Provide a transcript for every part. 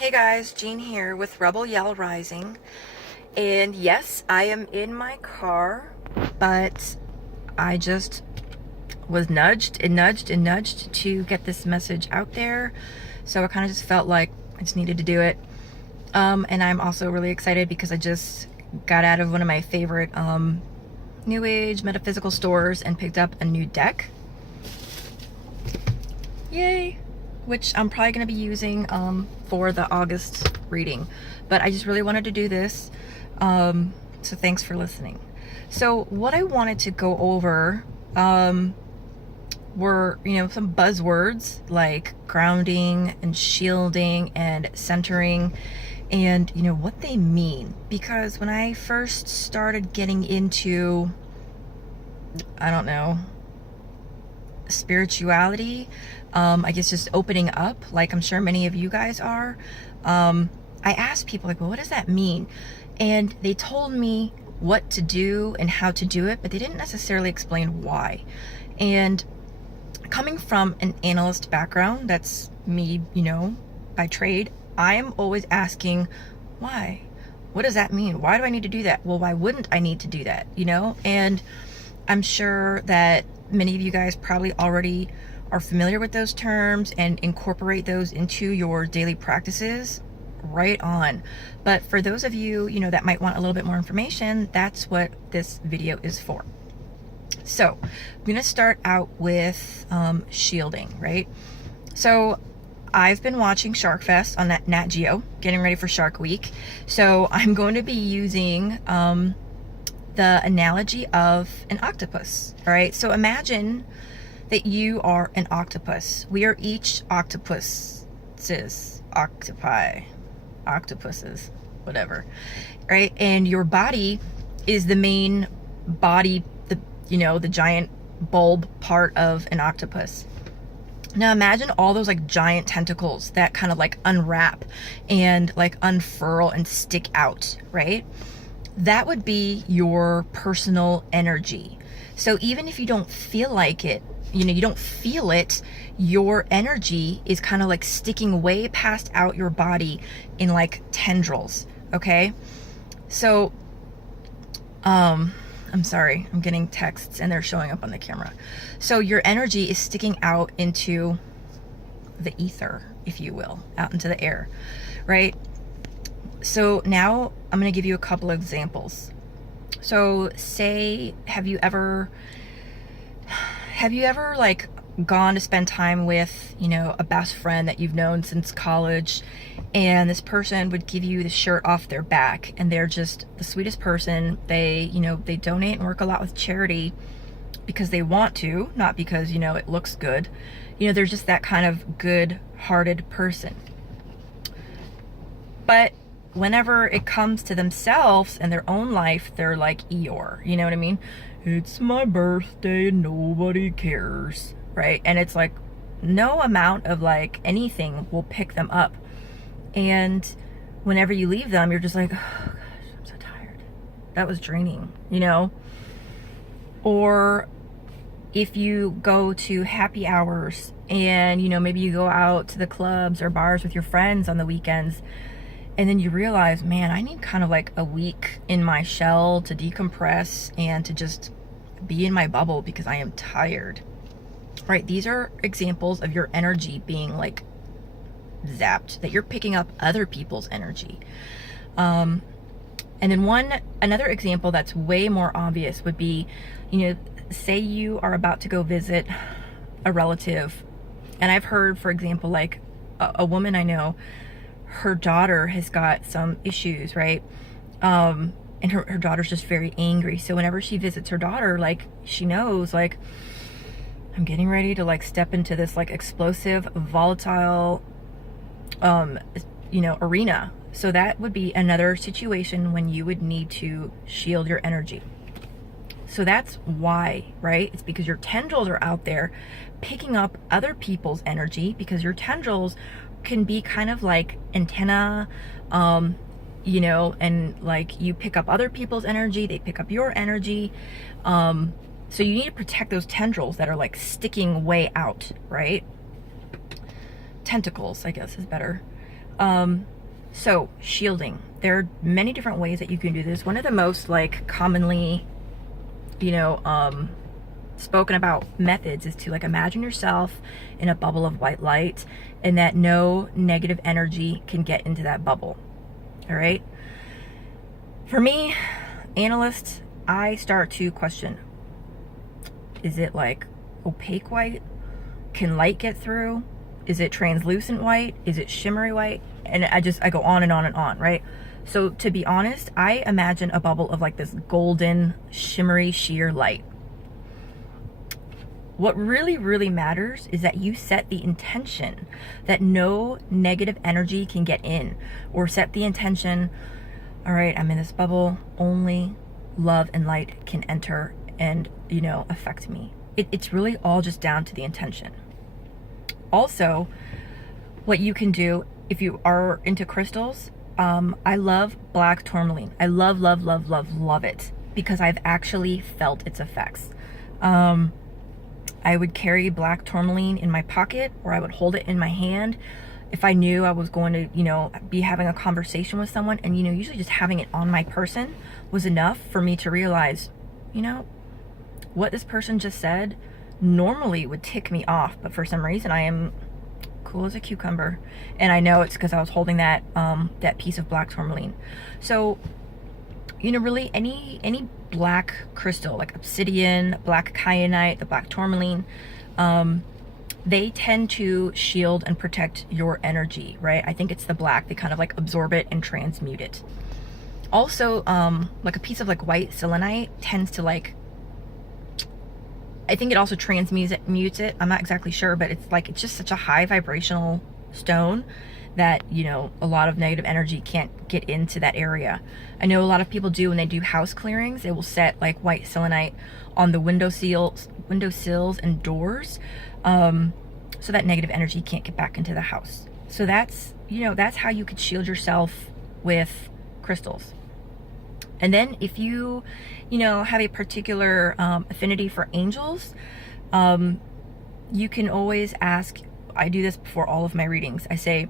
Hey guys, Jean here with Rebel Yell Rising. And yes, I am in my car, but I just was nudged and nudged and nudged to get this message out there. So I kind of just felt like I just needed to do it. And I'm also really excited because I just got out of one of my favorite New Age metaphysical stores and picked up a new deck. Yay! Which I'm probably going to be using for the August reading. But I just really wanted to do this. So thanks for listening. So what I wanted to go over were, some buzzwords like grounding and shielding and centering and, what they mean. Because when I first started getting into, I don't know, spirituality, I guess just opening up, like I'm sure many of you guys are, I asked people like, well, what does that mean? And they told me what to do and how to do it, but they didn't necessarily explain why. And coming from an analyst background, that's me, by trade, I am always asking, why? What does that mean? Why do I need to do that? Well, why wouldn't I need to do that? And I'm sure that many of you guys probably already are familiar with those terms and incorporate those into your daily practices. Right on. But for those of you, that might want a little bit more information, that's what this video is for. So I'm going to start out with shielding, right? So I've been watching Shark Fest on NatGeo, getting ready for Shark Week. So I'm going to be using the analogy of an octopus. All right, so imagine that you are an octopus. We are each octopuses, whatever, right? And your body is the main body, the giant bulb part of an octopus. Now imagine all those like giant tentacles that kind of like unwrap and like unfurl and stick out, right? That would be your personal energy. So even if you don't feel like it, you don't feel it, your energy is kind of like sticking way past out your body in like tendrils, okay? So, I'm sorry, I'm getting texts and they're showing up on the camera. So your energy is sticking out into the ether, if you will, out into the air, right? So now I'm going to give you a couple of examples. So say, have you ever like gone to spend time with, a best friend that you've known since college, and this person would give you the shirt off their back, and they're just the sweetest person. They, they donate and work a lot with charity because they want to, not because, it looks good. They're just that kind of good-hearted person. But whenever it comes to themselves and their own life, they're like Eeyore, you know what I mean? It's my birthday and nobody cares, right? And it's like no amount of like anything will pick them up. And whenever you leave them, you're just like, oh gosh, I'm so tired. That was draining, Or if you go to happy hours and, maybe you go out to the clubs or bars with your friends on the weekends, and then you realize, man, I need kind of like a week in my shell to decompress and to just be in my bubble because I am tired, right? These are examples of your energy being like zapped, that you're picking up other people's energy. And then another example that's way more obvious would be, say you are about to go visit a relative. And I've heard, for example, like a woman I know, her daughter has got some issues, right? And her daughter's just very angry. So whenever she visits her daughter, like she knows, like, I'm getting ready to like step into this like explosive, volatile, arena. So that would be another situation when you would need to shield your energy. So that's why, right? It's because your tendrils are out there picking up other people's energy, because your tendrils can be kind of like antenna, and like you pick up other people's energy, they pick up your energy. So you need to protect those tendrils that are like sticking way out, right? Tentacles, I guess, is better. So shielding, there are many different ways that you can do this. One of the most like commonly, spoken about methods is to like imagine yourself in a bubble of white light and that no negative energy can get into that bubble. All right. For me, analyst, I start to question, is it like opaque white? Can light get through? Is it translucent white? Is it shimmery white? And I go on and on and on, right? So to be honest, I imagine a bubble of like this golden, shimmery, sheer light. What really, really matters is that you set the intention that no negative energy can get in, or set the intention, all right, I'm in this bubble, only love and light can enter and, affect me. It's really all just down to the intention. Also, what you can do if you are into crystals, I love black tourmaline. I love, love, love, love, love it because I've actually felt its effects. I would carry black tourmaline in my pocket, or I would hold it in my hand if I knew I was going to, be having a conversation with someone. And, usually just having it on my person was enough for me to realize, what this person just said normally would tick me off, but for some reason I am cool as a cucumber. And I know it's because I was holding that that piece of black tourmaline. So, really any black crystal like obsidian, black kyanite, the black tourmaline, they tend to shield and protect your energy, right? I think it's the black, they kind of like absorb it and transmute it. Also, like a piece of like white selenite tends to like, I think it also transmutes it. I'm not exactly sure, but it's just such a high vibrational stone that, a lot of negative energy can't get into that area. I know a lot of people do when they do house clearings, they will set like white selenite on the windowsills and doors, so that negative energy can't get back into the house. So that's how you could shield yourself with crystals. And then if you, have a particular affinity for angels, you can always ask, I do this before all of my readings. I say,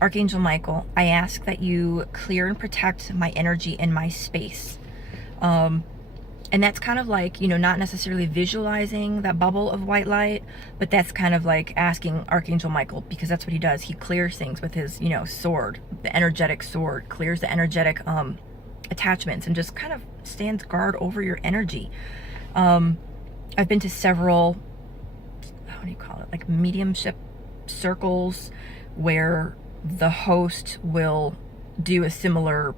Archangel Michael, I ask that you clear and protect my energy in my space. And that's kind of like, not necessarily visualizing that bubble of white light, but that's kind of like asking Archangel Michael, because that's what he does. He clears things with his, sword, the energetic sword, clears the energetic attachments and just kind of stands guard over your energy. I've been to several, what do you call it, like mediumship circles where the host will do a similar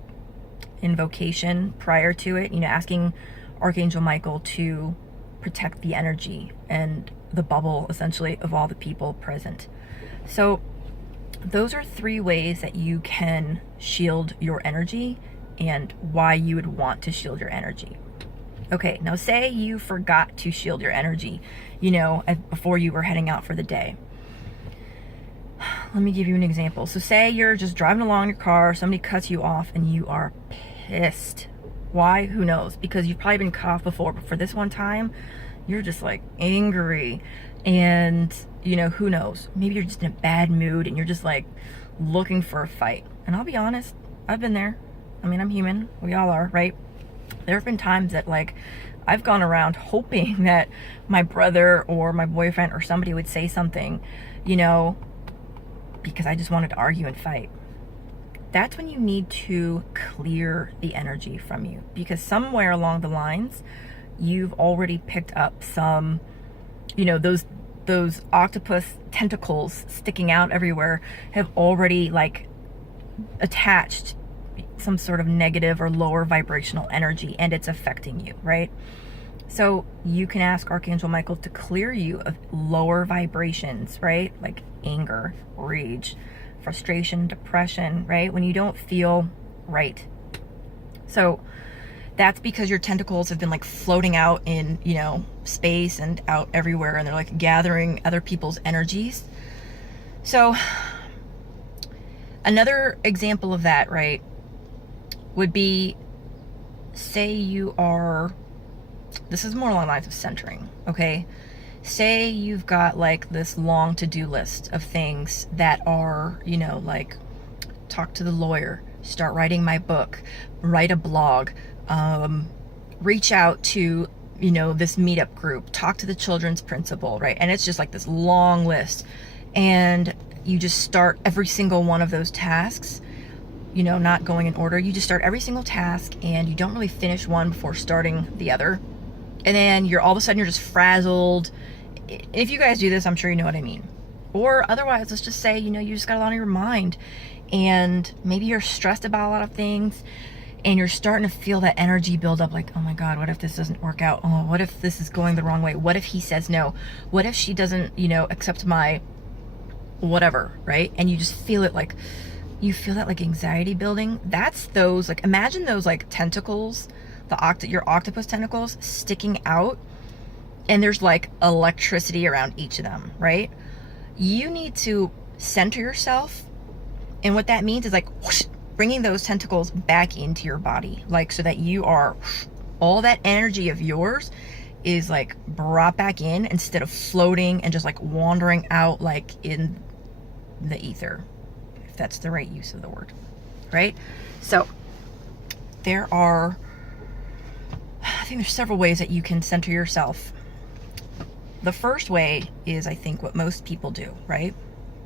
invocation prior to it, asking Archangel Michael to protect the energy and the bubble essentially of all the people present. So those are 3 ways that you can shield your energy and why you would want to shield your energy. Okay, now say you forgot to shield your energy, before you were heading out for the day. Let me give you an example. So say you're just driving along your car, somebody cuts you off and you are pissed. Why? Who knows? Because you've probably been cut off before, but for this one time, you're just like angry. And, who knows? Maybe you're just in a bad mood and you're just like looking for a fight. And I'll be honest, I've been there. I mean, I'm human. We all are, right? There have been times that like I've gone around hoping that my brother or my boyfriend or somebody would say something, because I just wanted to argue and fight. That's when you need to clear the energy from you, because somewhere along the lines, you've already picked up some, those octopus tentacles sticking out everywhere have already like attached some sort of negative or lower vibrational energy, and it's affecting you, right? So you can ask Archangel Michael to clear you of lower vibrations, right? Like anger, rage, frustration, depression, right? When you don't feel right. So that's because your tentacles have been like floating out in, space and out everywhere, and they're like gathering other people's energies. So another example of that, right, would be, say you are, this is more along the lines of centering, okay? Say you've got like this long to-do list of things that are, like talk to the lawyer, start writing my book, write a blog, reach out to, you know, this meetup group, talk to the children's principal, right? And it's just like this long list. And you just start every single one of those tasks, you know, not going in order. You just start every single task and you don't really finish one before starting the other. And then you're all of a sudden you're just frazzled. If you guys do this, I'm sure you know what I mean. Or otherwise, let's just say, you know, you just got a lot on your mind and maybe you're stressed about a lot of things and you're starting to feel that energy build up, like, oh my God, what if this doesn't work out? Oh, what if this is going the wrong way? What if he says no? What if she doesn't, you know, accept my whatever, right? And you just feel it, like, you feel that like anxiety building. That's those, like, imagine those like tentacles, your octopus tentacles sticking out, and there's like electricity around each of them, right? You need to center yourself. And what that means is like whoosh, bringing those tentacles back into your body, like so that you are, all that energy of yours is like brought back in instead of floating and just like wandering out like in the ether, if that's the right use of the word, right? So there are, I think there's several ways that you can center yourself. The first way is, I think, what most people do, right?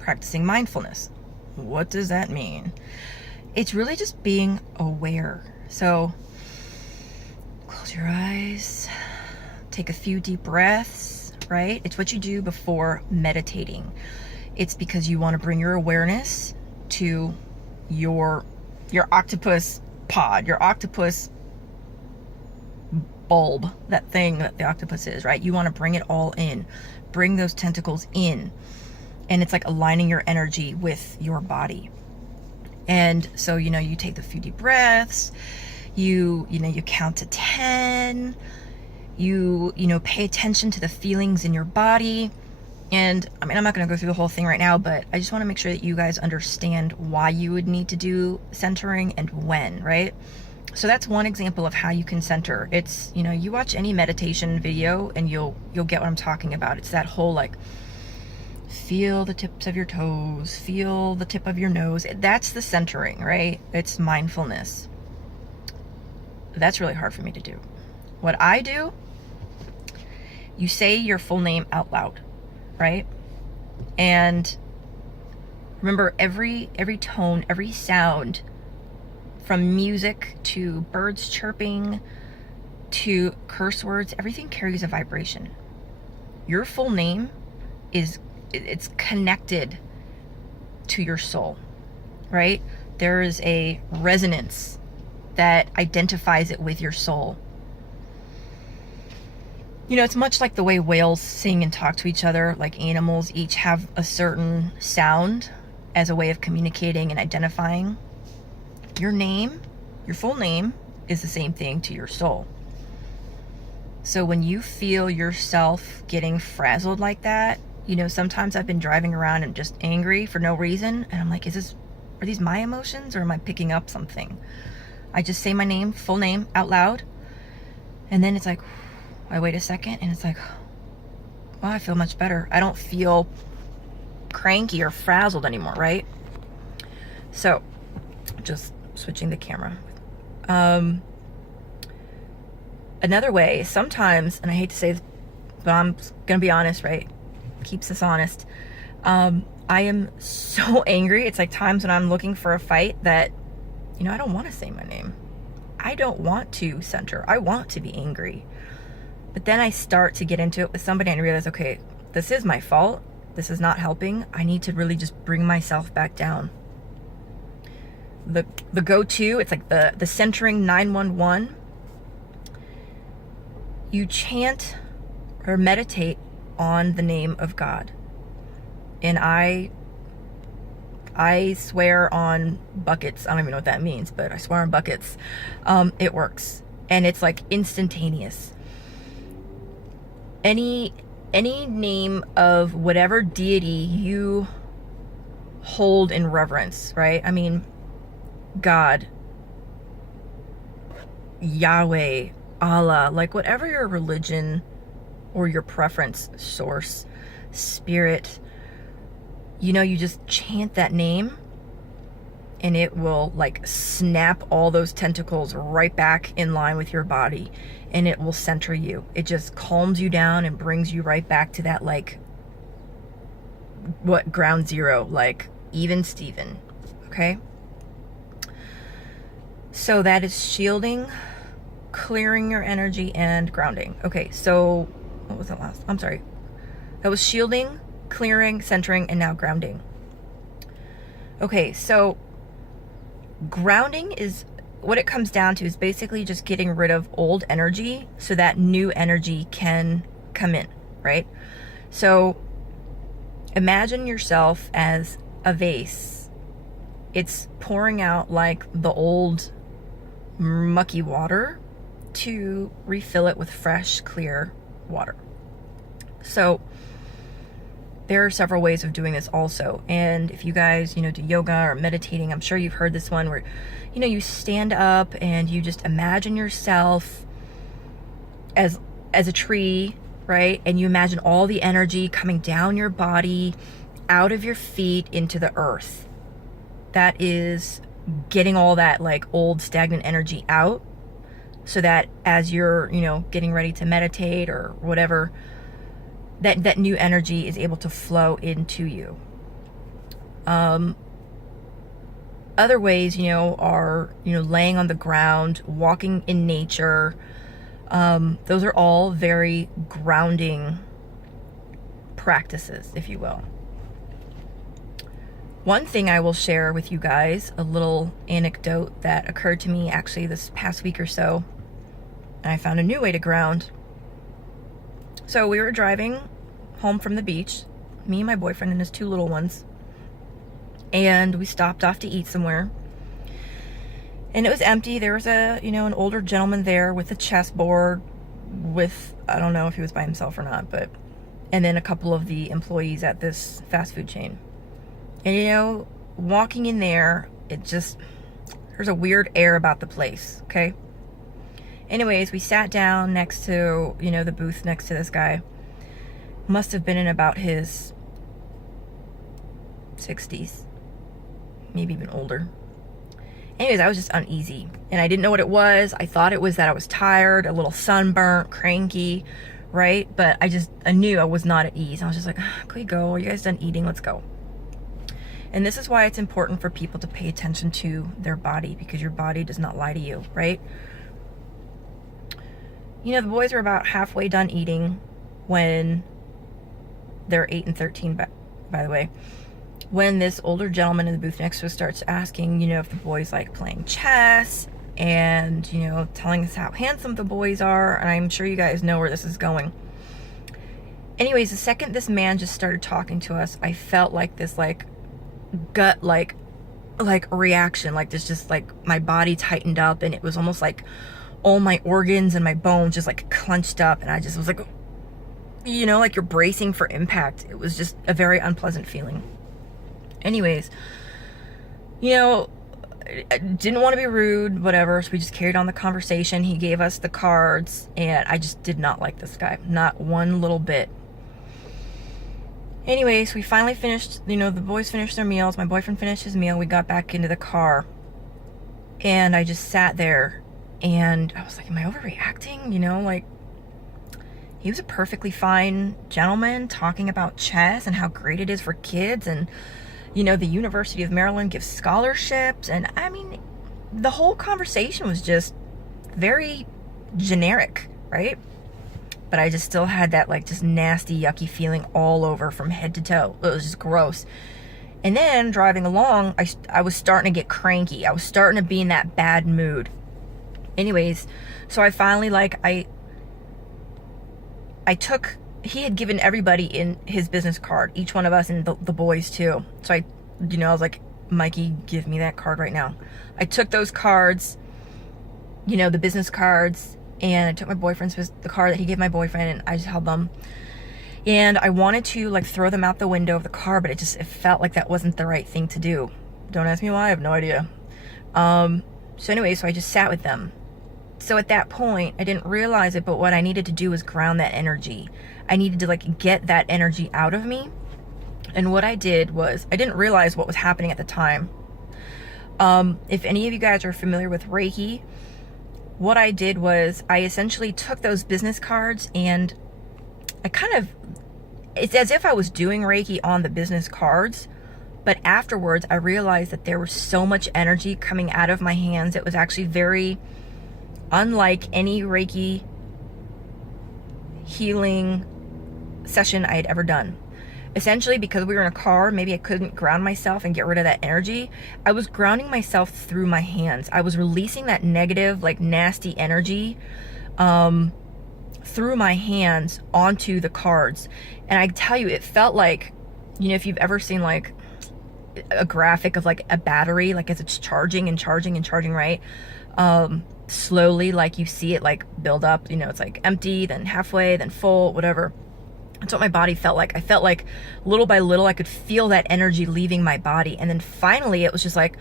Practicing mindfulness. What does that mean? It's really just being aware. So close your eyes, take a few deep breaths, right? It's what you do before meditating. It's because you want to bring your awareness to your octopus pod, your octopus bulb, that thing that the octopus is, right? You want to bring it all in, bring those tentacles in. And it's like aligning your energy with your body. And so, you know, you take the few deep breaths, you count to 10, you pay attention to the feelings in your body. And I mean, I'm not going to go through the whole thing right now, but I just want to make sure that you guys understand why you would need to do centering and when, right? So that's one example of how you can center. It's, you know, you watch any meditation video and you'll get what I'm talking about. It's that whole like, feel the tips of your toes, feel the tip of your nose. That's the centering, right? It's mindfulness. That's really hard for me to do. What I do, you say your full name out loud, right? And remember, every tone, every sound, from music to birds chirping to curse words, everything carries a vibration. Your full name it's connected to your soul, right? There is a resonance that identifies it with your soul. You know, it's much like the way whales sing and talk to each other, like animals each have a certain sound as a way of communicating and identifying. Your name, your full name, is the same thing to your soul. So when you feel yourself getting frazzled like that, you know, sometimes I've been driving around and just angry for no reason. And I'm like, are these my emotions or am I picking up something? I just say my name, full name, out loud. And then it's like, I wait a second and it's like, well, I feel much better. I don't feel cranky or frazzled anymore, right? So just switching the camera. Another way, sometimes, and I hate to say this, but I'm gonna be honest, right? Keeps us honest. I am so angry. It's like times when I'm looking for a fight that, you know, I don't want to say my name. I don't want to center. I want to be angry. But then I start to get into it with somebody and realize, okay, this is my fault. This is not helping. I need to really just bring myself back down. The go-to, it's like the centering 911. You chant or meditate on the name of God. And I swear on buckets. I don't even know what that means, but I swear on buckets. It works. And it's like instantaneous. Any name of whatever deity you hold in reverence, right? I mean, God, Yahweh, Allah, like whatever your religion or your preference, source, spirit, you know, you just chant that name and it will like snap all those tentacles right back in line with your body, and it will center you. It just calms you down and brings you right back to that, like, what, ground zero, like even Steven. Okay, so that is shielding, clearing your energy, and grounding. Okay, so what was that last? I'm sorry, that was shielding, clearing, centering, and now grounding. Okay, so grounding is what it comes down to, is basically just getting rid of old energy so that new energy can come in, right? So imagine yourself as a vase. It's pouring out like the old mucky water to refill it with fresh, clear water. So there are several ways of doing this also. And if you guys, do yoga or meditating, I'm sure you've heard this one where, you stand up and you just imagine yourself as a tree, right? And you imagine all the energy coming down your body, out of your feet into the earth. That is getting all that like old stagnant energy out, so that as you're, getting ready to meditate or whatever, that new energy is able to flow into you. Other ways, are, laying on the ground, walking in nature. Those are all very grounding practices, if you will. One thing I will share with you guys, a little anecdote that occurred to me actually this past week or so, and I found a new way to ground. So we were driving home from the beach, me and my boyfriend and his two little ones, and we stopped off to eat somewhere, and it was empty. There was an older gentleman there with a chessboard with, I don't know if he was by himself or not, and then a couple of the employees at this fast food chain. And walking in there, there's a weird air about the place, okay? Anyways, we sat down next to, the booth next to this guy. Must have been in about his 60s, maybe even older. Anyways, I was just uneasy, and I didn't know what it was. I thought it was that I was tired, a little sunburnt, cranky, right? But I knew I was not at ease. I was just like, can we go? Are you guys done eating? Let's go. And this is why it's important for people to pay attention to their body, because your body does not lie to you, right? The boys were about halfway done eating when they're 8 and 13, by the way, when this older gentleman in the booth next to us starts asking, if the boys like playing chess, and, telling us how handsome the boys are. And I'm sure you guys know where this is going. Anyways, the second this man just started talking to us, I felt like this like gut like reaction, like this, just like my body tightened up, and it was almost like all my organs and my bones just like clenched up, and I just was like, like you're bracing for impact. It was just a very unpleasant feeling. Anyways, I didn't want to be rude, whatever, so we just carried on the conversation. He gave us the cards, and I just did not like this guy, not one little bit. Anyways, we finally finished, the boys finished their meals, my boyfriend finished his meal, we got back into the car, and I just sat there, and I was like, am I overreacting? Like, he was a perfectly fine gentleman talking about chess and how great it is for kids, and the University of Maryland gives scholarships, and I mean, the whole conversation was just very generic, right? But I just still had that like just nasty, yucky feeling all over from head to toe. It was just gross. And then driving along, I was starting to get cranky. I was starting to be in that bad mood. Anyways, so I finally I took, he had given everybody in his business card, each one of us, and the boys too. So I was like, Mikey, give me that card right now. I took those cards, the business cards, and I took my boyfriend's, the card that he gave my boyfriend, and I just held them. And I wanted to like throw them out the window of the car, but it felt like that wasn't the right thing to do. Don't ask me why, I have no idea. So anyway, so I just sat with them. So at that point, I didn't realize it, but what I needed to do was ground that energy. I needed to like get that energy out of me. And what I did was, I didn't realize what was happening at the time. If any of you guys are familiar with Reiki, what I did was I essentially took those business cards and it's as if I was doing Reiki on the business cards, but afterwards I realized that there was so much energy coming out of my hands. It was actually very unlike any Reiki healing session I had ever done. Essentially, because we were in a car, maybe I couldn't ground myself and get rid of that energy. I was grounding myself through my hands. I was releasing that negative, like nasty energy through my hands onto the cards. And I tell you, it felt like, you know, if you've ever seen like a graphic of like a battery, like as it's charging and charging and charging, right? Slowly, like you see it like build up, you know, it's like empty, then halfway, then full, whatever. That's what my body felt like. I felt like little by little, I could feel that energy leaving my body. And then finally it was just like,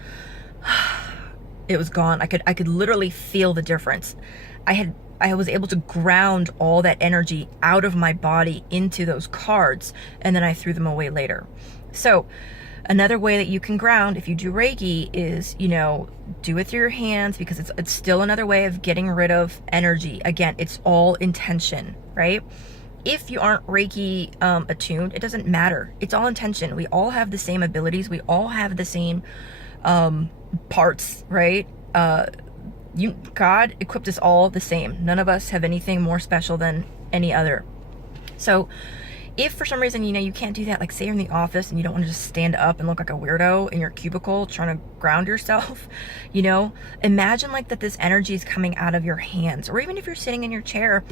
it was gone. I could literally feel the difference. I was able to ground all that energy out of my body into those cards, and then I threw them away later. So another way that you can ground if you do Reiki is, you know, do it through your hands, because it's still another way of getting rid of energy. Again, it's all intention, right? If you aren't Reiki attuned, it doesn't matter. It's all intention. We all have the same abilities. We all have the same parts, right? God equipped us all the same. None of us have anything more special than any other. So if for some reason, you know, you can't do that, like say you're in the office and you don't want to just stand up and look like a weirdo in your cubicle trying to ground yourself, you know, imagine like that this energy is coming out of your hands. Or even if you're sitting in your chair,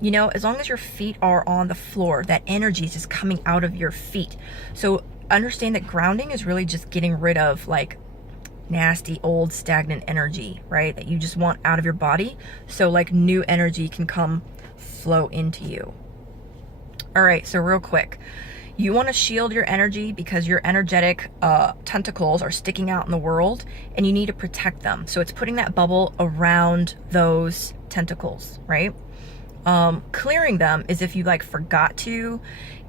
you know, as long as your feet are on the floor, that energy is just coming out of your feet. So understand that grounding is really just getting rid of like nasty, old, stagnant energy, right? That you just want out of your body. So like new energy can come flow into you. All right, so real quick, you want to shield your energy because your energetic tentacles are sticking out in the world and you need to protect them. So it's putting that bubble around those tentacles, right? Clearing them is if you like forgot to,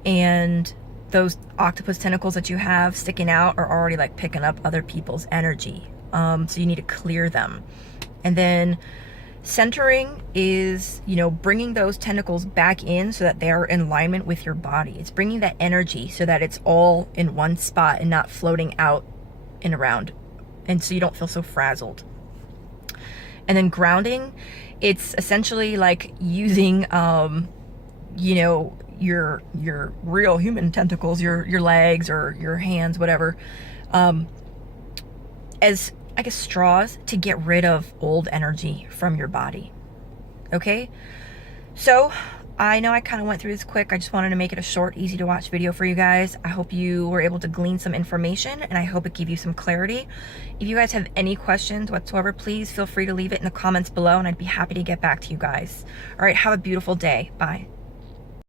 and those octopus tentacles that you have sticking out are already like picking up other people's energy. So you need to clear them. And then centering is, you know, bringing those tentacles back in so that they are in alignment with your body. It's bringing that energy so that it's all in one spot and not floating out and around. And so you don't feel so frazzled. And then grounding, it's essentially like using, you know, your real human tentacles, your legs or your hands, whatever, as I guess straws to get rid of old energy from your body. Okay, so I know I kind of went through this quick. I just wanted to make it a short, easy to watch video for you guys. I hope you were able to glean some information, and I hope it gave you some clarity. If you guys have any questions whatsoever, please feel free to leave it in the comments below, and I'd be happy to get back to you guys. All right, have a beautiful day. Bye.